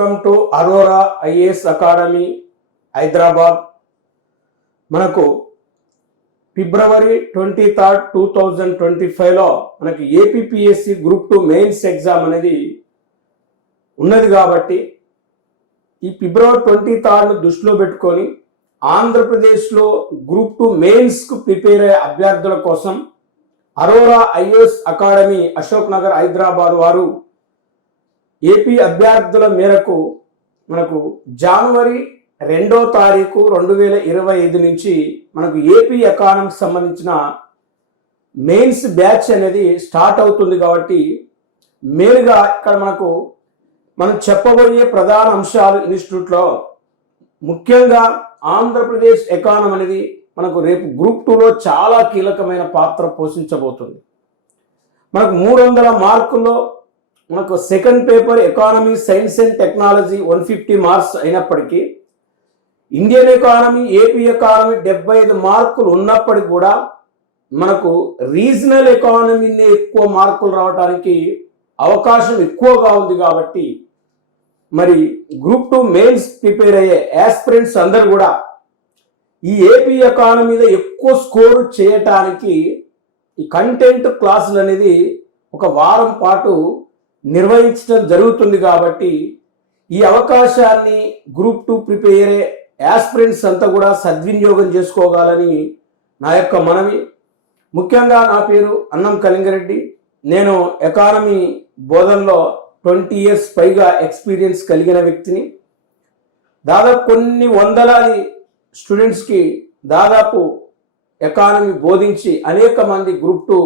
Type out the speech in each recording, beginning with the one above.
Welcome to Aurora IAS academy Hyderabad. మనకు ఫిబ్రవరి 23, 2025లో మనకి ఏపీపీఎస్సి గ్రూప్ 2 మెయిన్స్ ఎగ్జామ్ అనేది ఉన్నది కాబట్టి ఈ ఫిబ్రవరి 23ను దృష్టిలో పెట్టుకొని ఆంధ్రప్రదేశ్లో గ్రూప్ 2 మెయిన్స్కు ప్రిపేర్ అయ్యే అభ్యర్థుల కోసం అరోరా ఐఏఎస్ అకాడమీ అశోక్ నగర్ హైదరాబాద్ వారు ఏపీ అభ్యర్థుల మేరకు మనకు జనవరి 2వ తారీఖు 2025 నుంచి మనకు ఏపీ ఎకానమీకి సంబంధించిన మెయిన్స్ బ్యాచ్ అనేది స్టార్ట్ అవుతుంది. కాబట్టి మెయిన్గా ఇక్కడ మనం చెప్పబోయే ప్రధాన అంశాలు ఇన్స్టిట్యూట్లో ముఖ్యంగా ఆంధ్రప్రదేశ్ ఎకానమీ అనేది మనకు రేపు గ్రూప్ 2లో చాలా కీలకమైన పాత్ర పోషించబోతుంది. మనకు 300 మార్కుల్లో మనకు second paper economy science and technology 150 marks అయినప్పటికీ ఇండియన్ ఎకానమీ ఏపీ ఎకానమీ 75 మార్కులు ఉన్నప్పటికీ కూడా మనకు రీజనల్ ఎకానమీనే ఎక్కువ మార్కులు రావడానికి అవకాశం ఎక్కువగా ఉంది. కాబట్టి మరి గ్రూప్ 2 మెయిన్స్ ప్రిపేర్ అయ్యే యాస్పిరెంట్స్ అందరూ కూడా ఈ ఏపీ ఎకానమీ మీద ఎక్కువ స్కోర్ చేయటానికి ఈ కంటెంట్ క్లాసులు అనేది ఒక వారం పాటు నిర్వహించడం జరుగుతుంది. కాబట్టి ఈ అవకాశాన్ని గ్రూప్ 2 ప్రిపేర్ అయ్యే యాస్పిరెంట్స్ అంతా కూడా సద్వినియోగం చేసుకోగలని నా యొక్క మనవి. ముఖ్యంగా నా పేరు అన్నం కళింగారెడ్డి. నేను ఎకానమీ బోధనలో 20 years పైగా ఎక్స్పీరియన్స్ కలిగిన వ్యక్తిని. దాదాపు కొన్ని వందలాది స్టూడెంట్స్కి దాదాపు ఎకానమీ బోధించి అనేక మంది గ్రూప్ 2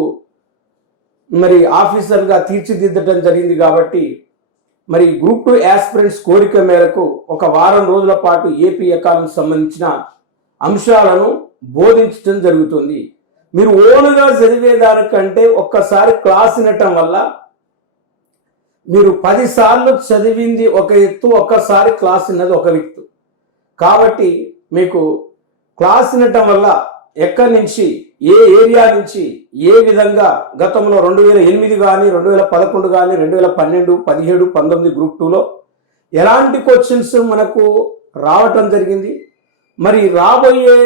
మరి ఆఫీసర్గా తీర్చిదిద్దడం జరిగింది. కాబట్టి మరి గ్రూప్ 2 యాస్పిరెంట్స్ కోరిక మేరకు ఒక వారం రోజుల పాటు ఏపీ ఎకానమీకి సంబంధించిన అంశాలను బోధించడం జరుగుతుంది. మీరు ఓన్గా చదివేదానికంటే ఒక్కసారి క్లాస్ వినటం వల్ల మీరు 10 సార్లు చదివింది ఒక ఎత్తు, ఒక్కసారి క్లాస్ విన్నది ఒక ఎత్తు. కాబట్టి మీకు క్లాస్ వినటం వల్ల ఎక్కడి నుంచి ఏ ఏరియా నుంచి ఏ విధంగా గతంలో 2008 కానీ 2011 కానీ 2012, 17, 19 గ్రూప్ 2లో ఎలాంటి క్వశ్చన్స్ మనకు రావటం జరిగింది. మరి రాబోయే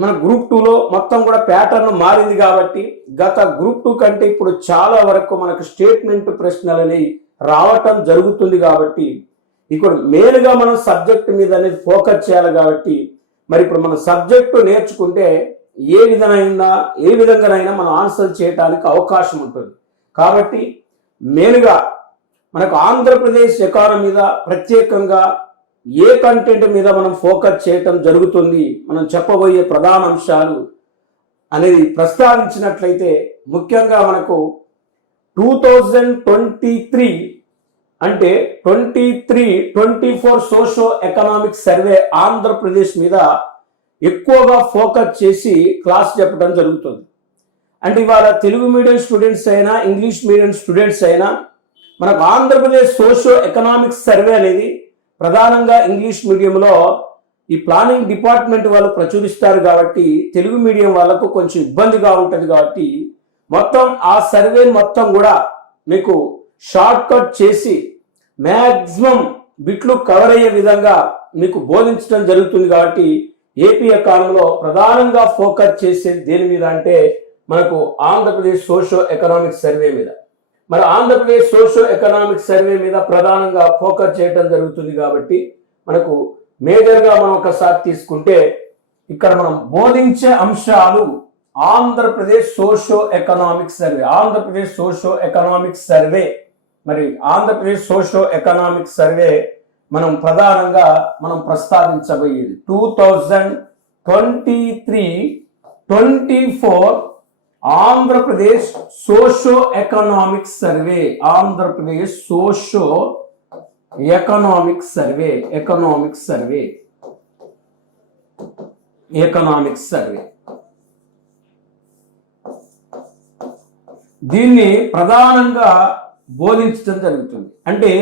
మన గ్రూప్ 2లో మొత్తం కూడా ప్యాటర్న్ మారింది. కాబట్టి గత గ్రూప్ 2 కంటే ఇప్పుడు చాలా వరకు మనకు స్టేట్మెంట్ ప్రశ్నలు అనేవి రావటం జరుగుతుంది. కాబట్టి ఇక్కడ మెయిన్గా మనం సబ్జెక్ట్ మీద అనేది ఫోకస్ చేయాలి. కాబట్టి మరి ఇప్పుడు మన సబ్జెక్టు నేర్చుకుంటే ఏ విధంగానైనా మనం ఆన్సర్ చేయడానికి అవకాశం ఉంటుంది. కాబట్టి మెయిన్గా మనకు ఆంధ్రప్రదేశ్ ఎకానమీ మీద ప్రత్యేకంగా ఏ కంటెంట్ మీద మనం ఫోకస్ చేయటం జరుగుతుంది, మనం చెప్పబోయే ప్రధాన అంశాలు అనేది ప్రస్తావించినట్లయితే ముఖ్యంగా మనకు 2023 అంటే 23-24 సోషో ఎకనామిక్ సర్వే ఆంధ్రప్రదేశ్ మీద ఎక్కువగా ఫోకస్ చేసి క్లాస్ చెప్పడం జరుగుతుంది. అంటే ఇవాళ తెలుగు మీడియం స్టూడెంట్స్ అయినా ఇంగ్లీష్ మీడియం స్టూడెంట్స్ అయినా మనకు ఆంధ్రప్రదేశ్ సోషో ఎకనామిక్ సర్వే అనేది ప్రధానంగా ఇంగ్లీష్ మీడియంలో ఈ ప్లానింగ్ డిపార్ట్మెంట్ వాళ్ళు ప్రచురిస్తారు. కాబట్టి తెలుగు మీడియం వాళ్ళకు కొంచెం ఇబ్బందిగా ఉంటుంది. కాబట్టి మొత్తం ఆ సర్వే మొత్తం కూడా మీకు షార్ట్ కట్ చేసి మ్యాక్సిమం బిట్లు కవర్ అయ్యే విధంగా మీకు బోధించడం జరుగుతుంది. కాబట్టి ఏపీ ఎకానమీలో ప్రధానంగా ఫోకస్ చేసేది దేని మీద అంటే మనకు ఆంధ్రప్రదేశ్ సోషో ఎకనామిక్ సర్వే మీద. మరి ఆంధ్రప్రదేశ్ సోషో ఎకనామిక్ సర్వే మీద ప్రధానంగా ఫోకస్ చేయడం జరుగుతుంది. కాబట్టి మనకు మేజర్గా మనం ఒకసారి తీసుకుంటే ఇక్కడ మనం బోధించే అంశాలు Andhra Pradesh socio economic survey. Andhra Pradesh socio economic survey మరి ఆంధ్రప్రదేశ్ సోషో ఎకనామిక్ సర్వే మనం ప్రధానంగా మనం ప్రస్తావించబోయేది 2023-24 Andhra Pradesh socio economic survey. Andhra Pradesh socio economic survey దీన్ని ప్రధానంగా బోధించడం జరుగుతుంది. అంటే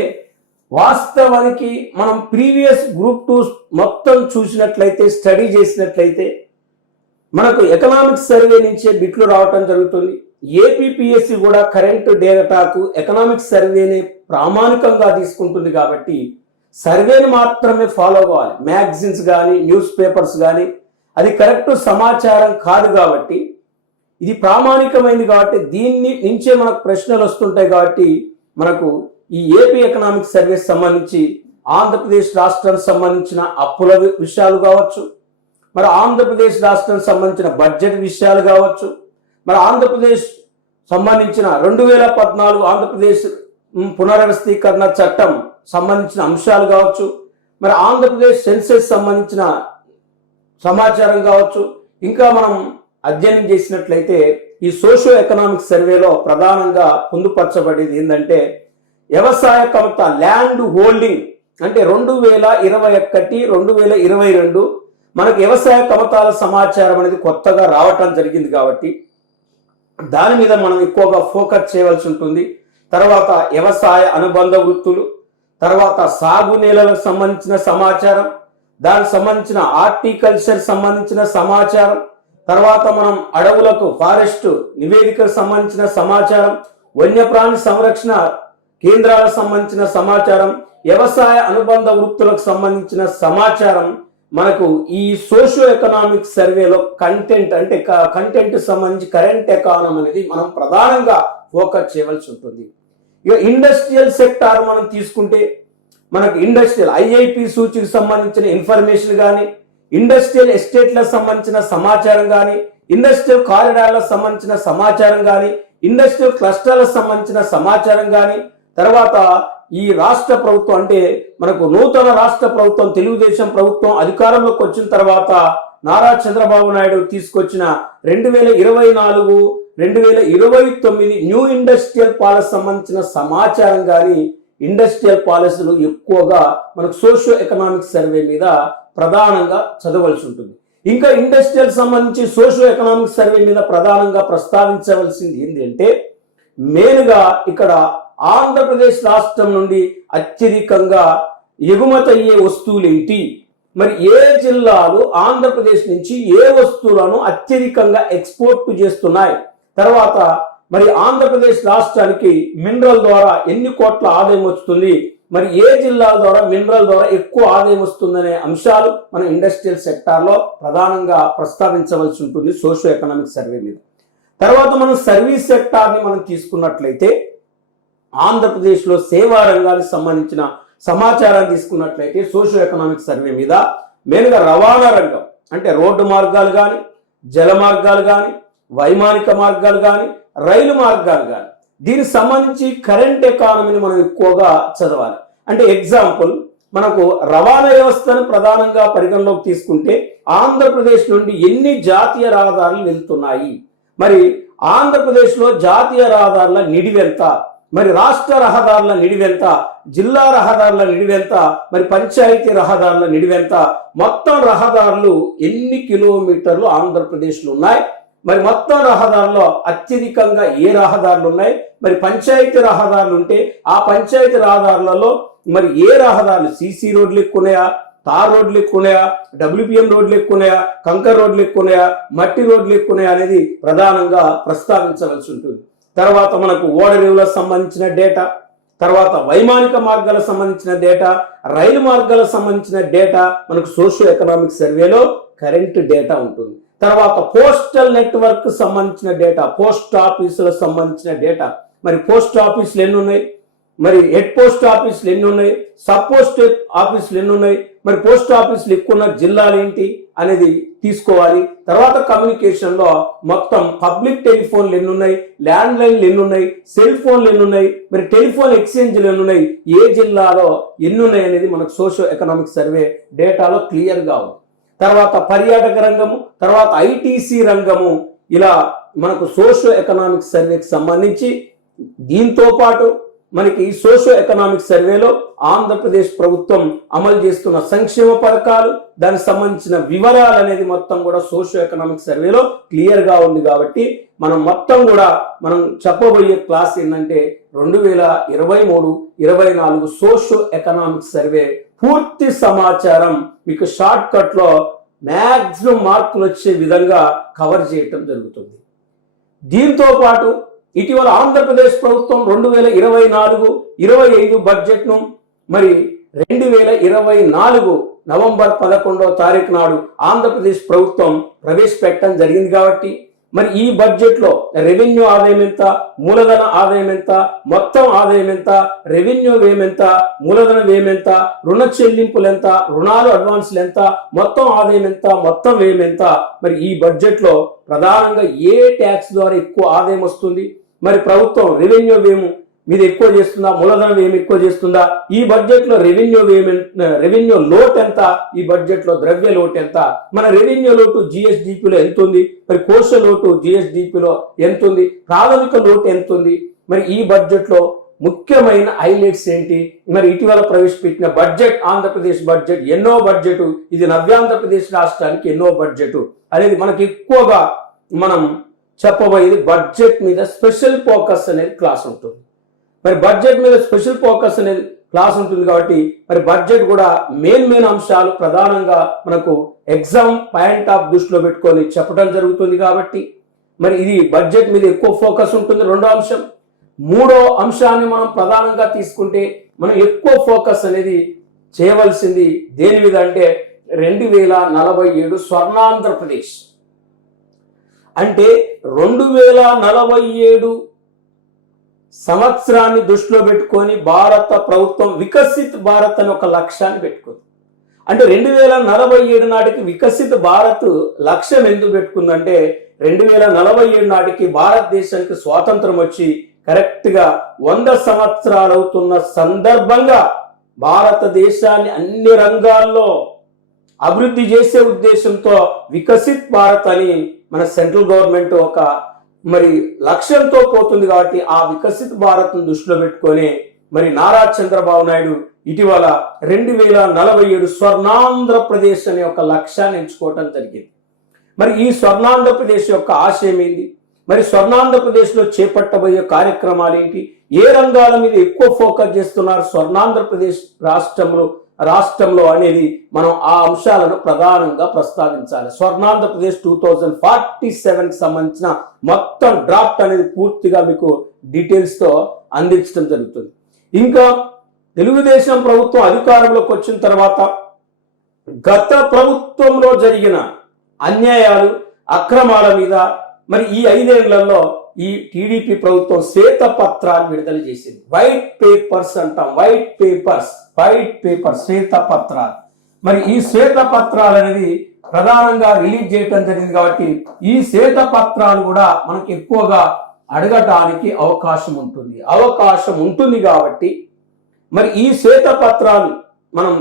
వాస్తవానికి మనం ప్రీవియస్ గ్రూప్ 2 మొత్తం చూసినట్లయితే, స్టడీ చేసినట్లయితే మనకు ఎకనామిక్స్ సర్వే నుంచే బిట్లు రావటం జరుగుతుంది. ఏపీపీఎస్సీ కూడా కరెంట్ డేటాకు ఎకనామిక్స్ సర్వేని ప్రామాణికంగా తీసుకుంటుంది. కాబట్టి సర్వేని మాత్రమే ఫాలో కావాలి. మ్యాగజైన్స్ కానీ న్యూస్ పేపర్స్ కానీ అది కరెక్ట్ సమాచారం కాదు. కాబట్టి ఇది ప్రామాణికమైంది కాబట్టి దీన్ని నుంచే మనకు ప్రశ్నలు వస్తుంటాయి. కాబట్టి మనకు ఈ ఏపీ ఎకనామిక్ సర్వేస్ సంబంధించి ఆంధ్రప్రదేశ్ రాష్ట్రానికి సంబంధించిన అప్పుల విషయాలు కావచ్చు, మరి ఆంధ్రప్రదేశ్ రాష్ట్రానికి సంబంధించిన బడ్జెట్ విషయాలు కావచ్చు, మరి ఆంధ్రప్రదేశ్ సంబంధించిన 2014 ఆంధ్రప్రదేశ్ పునర్వ్యవస్థీకరణ చట్టం సంబంధించిన అంశాలు కావచ్చు, మరి ఆంధ్రప్రదేశ్ సెన్సెస్ సంబంధించిన సమాచారం కావచ్చు. ఇంకా మనం అధ్యయనం చేసినట్లయితే ఈ సోషియో ఎకనామిక్ సర్వేలో ప్రధానంగా పొందుపరచబడేది ఏంటంటే వ్యవసాయ కమత ల్యాండ్ హోల్డింగ్ అంటే 2021 2022 మనకు వ్యవసాయ కమతాల సమాచారం అనేది కొత్తగా రావటం జరిగింది. కాబట్టి దాని మీద మనం ఎక్కువగా ఫోకస్ చేయవలసి ఉంటుంది. తర్వాత వ్యవసాయ అనుబంధ వృత్తులు, తర్వాత సాగు నేలలకు సంబంధించిన సమాచారం, దానికి సంబంధించిన హార్టికల్చర్ సంబంధించిన సమాచారం, తర్వాత మనం అడవులకు ఫారెస్ట్ నివేదికకు సంబంధించిన సమాచారం, వన్యప్రాణి సంరక్షణ కేంద్రాలకు సంబంధించిన సమాచారం, వ్యవసాయ అనుబంధ వృత్తులకు సంబంధించిన సమాచారం మనకు ఈ సోషియో ఎకనామిక్ సర్వేలో కంటెంట్ సంబంధించి కరెంట్ ఎకానమీ అనేది మనం ప్రధానంగా ఫోకస్ చేయవలసి ఉంటుంది. ఇక ఇండస్ట్రియల్ సెక్టార్ మనం తీసుకుంటే మనకు ఇండస్ట్రియల్ ఐఐపి సూచికి సంబంధించిన ఇన్ఫర్మేషన్ కానీ, ఇండస్ట్రియల్ ఎస్టేట్లకు సంబంధించిన సమాచారం కానీ, ఇండస్ట్రియల్ కారిడార్లకు సంబంధించిన సమాచారం కానీ, ఇండస్ట్రియల్ క్లస్టర్లకు సంబంధించిన సమాచారం కానీ, తర్వాత ఈ రాష్ట్ర ప్రభుత్వం అంటే మనకు నూతన రాష్ట్ర ప్రభుత్వం తెలుగుదేశం ప్రభుత్వం అధికారంలోకి వచ్చిన తర్వాత నారా చంద్రబాబు నాయుడు తీసుకొచ్చిన 2024-2029 న్యూ ఇండస్ట్రియల్ పాలసీ సంబంధించిన సమాచారం కానీ, ఇండస్ట్రియల్ పాలసీలు ఎక్కువగా మనకు సోషియో ఎకనామిక్ సర్వే మీద ప్రధానంగా చదవలసి ఉంటుంది. ఇంకా ఇండస్ట్రియల్ సంబంధించి సోషియో ఎకనామిక్ సర్వే మీద ప్రధానంగా ప్రస్తావించవలసింది ఏంటంటే మెయిన్గా ఇక్కడ ఆంధ్రప్రదేశ్ రాష్ట్రం నుండి అత్యధికంగా ఎగుమతి అయ్యే వస్తువులు ఏంటి, మరి ఏ జిల్లాలు ఆంధ్రప్రదేశ్ నుంచి ఏ వస్తువులను అత్యధికంగా ఎక్స్పోర్ట్ చేస్తున్నాయి, తర్వాత మరి ఆంధ్రప్రదేశ్ రాష్ట్రానికి మినరల్ ద్వారా ఎన్ని కోట్ల ఆదాయం వస్తుంది, మరి ఏ జిల్లాల ద్వారా మినరల్ ద్వారా ఎక్కువ ఆదాయం వస్తుందనే అంశాలు మనం ఇండస్ట్రియల్ సెక్టార్లో ప్రధానంగా ప్రస్తావించవలసి ఉంటుంది సోషియో ఎకనామిక్ సర్వే మీద. తర్వాత మనం సర్వీస్ సెక్టార్ని మనం తీసుకున్నట్లయితే ఆంధ్రప్రదేశ్లో సేవా రంగానికి సంబంధించిన సమాచారాన్ని తీసుకున్నట్లయితే సోషియో ఎకనామిక్ సర్వే మీద మెయిన్గా రవాణా రంగం అంటే రోడ్డు మార్గాలు కానీ, జల మార్గాలు కానీ, వైమానిక మార్గాలు కానీ, రైలు మార్గాలు కానీ, దీనికి సంబంధించి కరెంట్ ఎకానమీని మనం ఎక్కువగా చదవాలి. అంటే ఎగ్జాంపుల్ మనకు రవాణా వ్యవస్థను ప్రధానంగా పరిగణలోకి తీసుకుంటే ఆంధ్రప్రదేశ్ నుండి ఎన్ని జాతీయ రహదారులు వెళ్తున్నాయి, మరి ఆంధ్రప్రదేశ్లో జాతీయ రహదారుల నిడివెంత, మరి రాష్ట్ర రహదారుల నిడివెంత, జిల్లా రహదారుల నిడివెంత, మరి పంచాయతీ రహదారుల నిడివెంత, మొత్తం రహదారులు ఎన్ని కిలోమీటర్లు ఆంధ్రప్రదేశ్లో ఉన్నాయి, మరి మొత్తం రహదారుల్లో అత్యధికంగా ఏ రహదారులు ఉన్నాయి, మరి పంచాయతీ రహదారులు ఉంటే ఆ పంచాయతీ రహదారులలో మరి ఏ రహదారులు సీసీ రోడ్లు ఎక్కున్నాయా, తార్ రోడ్లు ఎక్కున్నాయా, డబ్ల్యూపీఎం రోడ్లు ఎక్కున్నాయా, కంకర్ రోడ్లు ఎక్కున్నాయా, మట్టి రోడ్లు ఎక్కున్నాయా అనేది ప్రధానంగా ప్రస్తావించవలసి ఉంటుంది. తర్వాత మనకు ఓడరేవులకు సంబంధించిన డేటా, తర్వాత వైమానిక మార్గాలకు సంబంధించిన డేటా, రైలు మార్గాలకు సంబంధించిన డేటా మనకు సోషియో ఎకనామిక్ సర్వేలో కరెంట్ డేటా ఉంటుంది. తర్వాత పోస్టల్ నెట్వర్క్ సంబంధించిన డేటా, పోస్ట్ ఆఫీసులకు సంబంధించిన డేటా, మరి పోస్ట్ ఆఫీసులు ఎన్ని ఉన్నాయి, మరి హెడ్ పోస్ట్ ఆఫీసులు ఎన్ని ఉన్నాయి, సబ్ పోస్ట్ ఆఫీసులు ఎన్ని ఉన్నాయి, మరి పోస్ట్ ఆఫీసులు ఎక్కువ ఉన్న జిల్లాలు ఏంటి అనేది తీసుకోవాలి. తర్వాత కమ్యూనికేషన్లో మొత్తం పబ్లిక్ టెలిఫోన్లు ఎన్ని ఉన్నాయి, ల్యాండ్ లైన్లు ఎన్ని ఉన్నాయి, సెల్ ఫోన్లు ఎన్ని ఉన్నాయి, మరి టెలిఫోన్ ఎక్స్చేంజ్లు ఎన్ని ఉన్నాయి, ఏ జిల్లాలో ఎన్ని ఉన్నాయి అనేది మనకు సోషియో ఎకనామిక్ సర్వే డేటాలో క్లియర్గా ఉంది. తర్వాత పర్యాటక రంగము, తర్వాత ఐటీసీ రంగము, ఇలా మనకు సోషియో ఎకనామిక్ సర్వేకి సంబంధించి దీంతో పాటు మనకి ఈ సోషియో ఎకనామిక్ సర్వేలో ఆంధ్రప్రదేశ్ ప్రభుత్వం అమలు చేస్తున్న సంక్షేమ పథకాలు, దానికి సంబంధించిన వివరాలు అనేది మొత్తం కూడా సోషియో ఎకనామిక్ సర్వేలో క్లియర్గా ఉంది. కాబట్టి మనం మొత్తం కూడా మనం చెప్పబోయే క్లాస్ ఏంటంటే 2023-24 సోషియో ఎకనామిక్ సర్వే పూర్తి సమాచారం మీకు షార్ట్ కట్ లో మ్యాక్సిమం మార్కులు వచ్చే విధంగా కవర్ చేయటం జరుగుతుంది. దీంతో పాటు ఇటీవల ఆంధ్రప్రదేశ్ ప్రభుత్వం 2024-25 బడ్జెట్ను మరి 2024 నవంబర్ 11వ తారీఖు నాడు ఆంధ్రప్రదేశ్ ప్రభుత్వం ప్రవేశపెట్టడం జరిగింది. కాబట్టి మరి ఈ బడ్జెట్లో రెవెన్యూ ఆదాయం ఎంత, మూలధన ఆదాయం ఎంత, మొత్తం ఆదాయం ఎంత, రెవెన్యూ వ్యయం ఎంత, మూలధన వ్యయం ఎంత, రుణ చెల్లింపులు ఎంత, రుణాలు అడ్వాన్సులు ఎంత, మొత్తం ఆదాయం ఎంత, మొత్తం వ్యయం ఎంత, మరి ఈ బడ్జెట్లో ప్రధానంగా ఏ ట్యాక్స్ ద్వారా ఎక్కువ ఆదాయం వస్తుంది, మరి ప్రభుత్వం రెవెన్యూ వ్యయం మీద ఎక్కువ చేస్తుందా, మూలధన వ్యయం ఎక్కువ చేస్తుందా, ఈ బడ్జెట్ లో రెవెన్యూ లోటు ఎంత, ఈ బడ్జెట్ లో ద్రవ్య లోటు ఎంత, మన రెవెన్యూ లోటు జిఎస్డిపిలో ఎంత ఉంది, మరి కోశ లోటు జిఎస్డిపిలో ఎంత ఉంది, ప్రాథమిక లోటు ఎంత ఉంది, మరి ఈ బడ్జెట్ లో ముఖ్యమైన హైలైట్స్ ఏంటి, మరి ఇటీవల ప్రవేశపెట్టిన బడ్జెట్ ఆంధ్రప్రదేశ్ బడ్జెట్ ఎన్నో బడ్జెట్, ఇది నవ్యాంధ్రప్రదేశ్ రాష్ట్రానికి ఎన్నో బడ్జెట్ అనేది మనకి ఎక్కువగా మనం చెప్పబోయేది బడ్జెట్ మీద స్పెషల్ ఫోకస్ అనేది క్లాస్ ఉంటుంది. మరి బడ్జెట్ మీద స్పెషల్ ఫోకస్ అనేది క్లాస్ ఉంటుంది కాబట్టి మరి బడ్జెట్ కూడా మెయిన్ అంశాలు ప్రధానంగా మనకు ఎగ్జామ్ పాయింట్ ఆఫ్ దృష్టిలో పెట్టుకొని చెప్పడం జరుగుతుంది. కాబట్టి మరి ఇది బడ్జెట్ మీద ఎక్కువ ఫోకస్ ఉంటుంది. రెండో అంశం. మూడో అంశాన్ని మనం ప్రధానంగా తీసుకుంటే మనం ఎక్కువ ఫోకస్ అనేది చేయవలసింది దేని మీద అంటే 2047 స్వర్ణాంధ్రప్రదేశ్ అంటే 2047 సంవత్సరాన్ని దృష్టిలో పెట్టుకొని భారత ప్రభుత్వం వికసిత్ భారత్ అని ఒక లక్ష్యాన్ని పెట్టుకుంది. అంటే 2047 నాటికి వికసిత్ భారత్ లక్ష్యం ఎందుకు పెట్టుకుందంటే 2047 నాటికి భారతదేశానికి స్వాతంత్రం వచ్చి కరెక్ట్గా 100 సంవత్సరాలు అవుతున్న సందర్భంగా భారతదేశాన్ని అన్ని రంగాల్లో అభివృద్ధి చేసే ఉద్దేశంతో వికసిత్ భారత్ అని మన సెంట్రల్ గవర్నమెంట్ ఒక మరి లక్ష్యంతో పోతుంది. కాబట్టి ఆ వికసిత్ భారత్ను దృష్టిలో పెట్టుకొని మరి నారా చంద్రబాబు నాయుడు ఇటీవల 2047 స్వర్ణాంధ్రప్రదేశ్ అనే ఒక లక్ష్యాన్ని ఎంచుకోవటం జరిగింది. మరి ఈ స్వర్ణాంధ్రప్రదేశ్ యొక్క ఆశయం ఏంటి, మరి స్వర్ణాంధ్రప్రదేశ్లో చేపట్టబోయే కార్యక్రమాలు ఏంటి, ఏ రంగాల మీద ఎక్కువ ఫోకస్ చేస్తున్నారు స్వర్ణాంధ్రప్రదేశ్ రాష్ట్రంలో అనేది మనం ఆ అంశాలను ప్రధానంగా ప్రస్తావించాలి. స్వర్ణాంధ్రప్రదేశ్ 2047కి సంబంధించిన మొత్తం డ్రాఫ్ట్ అనేది పూర్తిగా మీకు డీటెయిల్స్తో అందించడం జరుగుతుంది. ఇంకా తెలుగుదేశం ప్రభుత్వం అధికారంలోకి వచ్చిన తర్వాత గత ప్రభుత్వంలో జరిగిన అన్యాయాలు అక్రమాల మీద మరి ఈ 5 ఏళ్లలో ఈ టీడీపీ ప్రభుత్వం శ్వేతపత్రాలు విడుదల చేసింది. వైట్ పేపర్స్ అంటాం, వైట్ పేపర్ శ్వేతపత్రాలు. మరి ఈ శ్వేతపత్రాలు అనేది ప్రధానంగా రిలీజ్ చేయడం జరిగింది. కాబట్టి ఈ శ్వేతపత్రాలు కూడా మనకి ఎక్కువగా అడగటానికి అవకాశం ఉంటుంది కాబట్టి మరి ఈ శ్వేతపత్రాలు మనం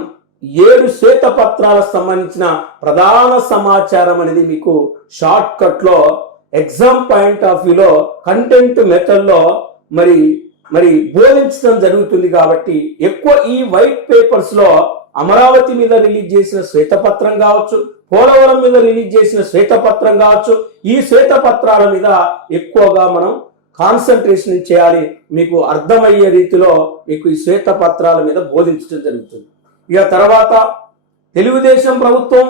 7 శ్వేతపత్రాలకు సంబంధించిన ప్రధాన సమాచారం అనేది మీకు షార్ట్ కట్ లో ఎగ్జామ్ పాయింట్ ఆఫ్ వ్యూలో కంటెంట్ మెథడ్ లో మరి బోధించడం జరుగుతుంది. కాబట్టి ఎక్కువ ఈ వైట్ పేపర్స్ లో అమరావతి మీద రిలీజ్ చేసిన శ్వేతపత్రం కావచ్చు, పోలవరం మీద రిలీజ్ చేసిన శ్వేతపత్రం కావచ్చు, ఈ శ్వేతపత్రాల మీద ఎక్కువగా మనం కాన్సన్ట్రేషన్ చేయాలి. మీకు అర్థమయ్యే రీతిలో మీకు ఈ శ్వేతపత్రాల మీద బోధించడం జరుగుతుంది. ఇక తర్వాత తెలుగుదేశం ప్రభుత్వం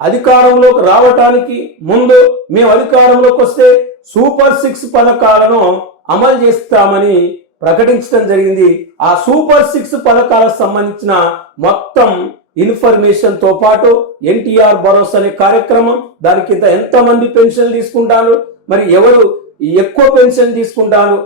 అధికారంలోకి రావటానికి ముందు మేము అధికారంలోకి వస్తే సూపర్ 6 పథకాలను అమలు చేస్తామని ప్రకటించడం జరిగింది. ఆ సూపర్ 6 పథకాలకు సంబంధించిన మొత్తం ఇన్ఫర్మేషన్ తో పాటు ఎన్టీఆర్ భరోసా అనే కార్యక్రమం, దానికి ఎంతమంది పెన్షన్ తీసుకుంటారు, మరి ఎవరు ఎక్కువ పెన్షన్ తీసుకుంటారు,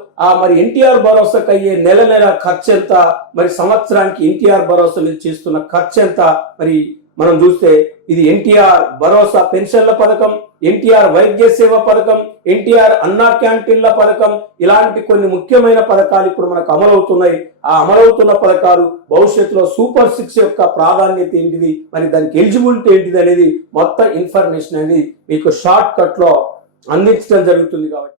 మరి ఎన్టీఆర్ భరోసాకి అయ్యే నెల ఖర్చు ఎంత, మరి సంవత్సరానికి ఎన్టీఆర్ భరోసా మీద చేస్తున్న ఖర్చు ఎంత, మరి మనం చూస్తే ఇది ఎన్టీఆర్ భరోసా పెన్షన్ల పథకం, ఎన్టీఆర్ వైద్య సేవ పథకం, ఎన్టీఆర్ అన్నా క్యాంటీన్ల పథకం, ఇలాంటి కొన్ని ముఖ్యమైన పథకాలు ఇప్పుడు మనకు అమలవుతున్నాయి. ఆ అమలవుతున్న పథకాలు భవిష్యత్తులో సూపర్ 6 యొక్క ప్రాధాన్యత ఏంటిది, మరి దానికి ఎలిజిబిలిటీ ఏంటిది అనేది మొత్తం ఇన్ఫర్మేషన్ అనేది మీకు షార్ట్ కట్ లో అందించడం జరుగుతుంది. కాబట్టి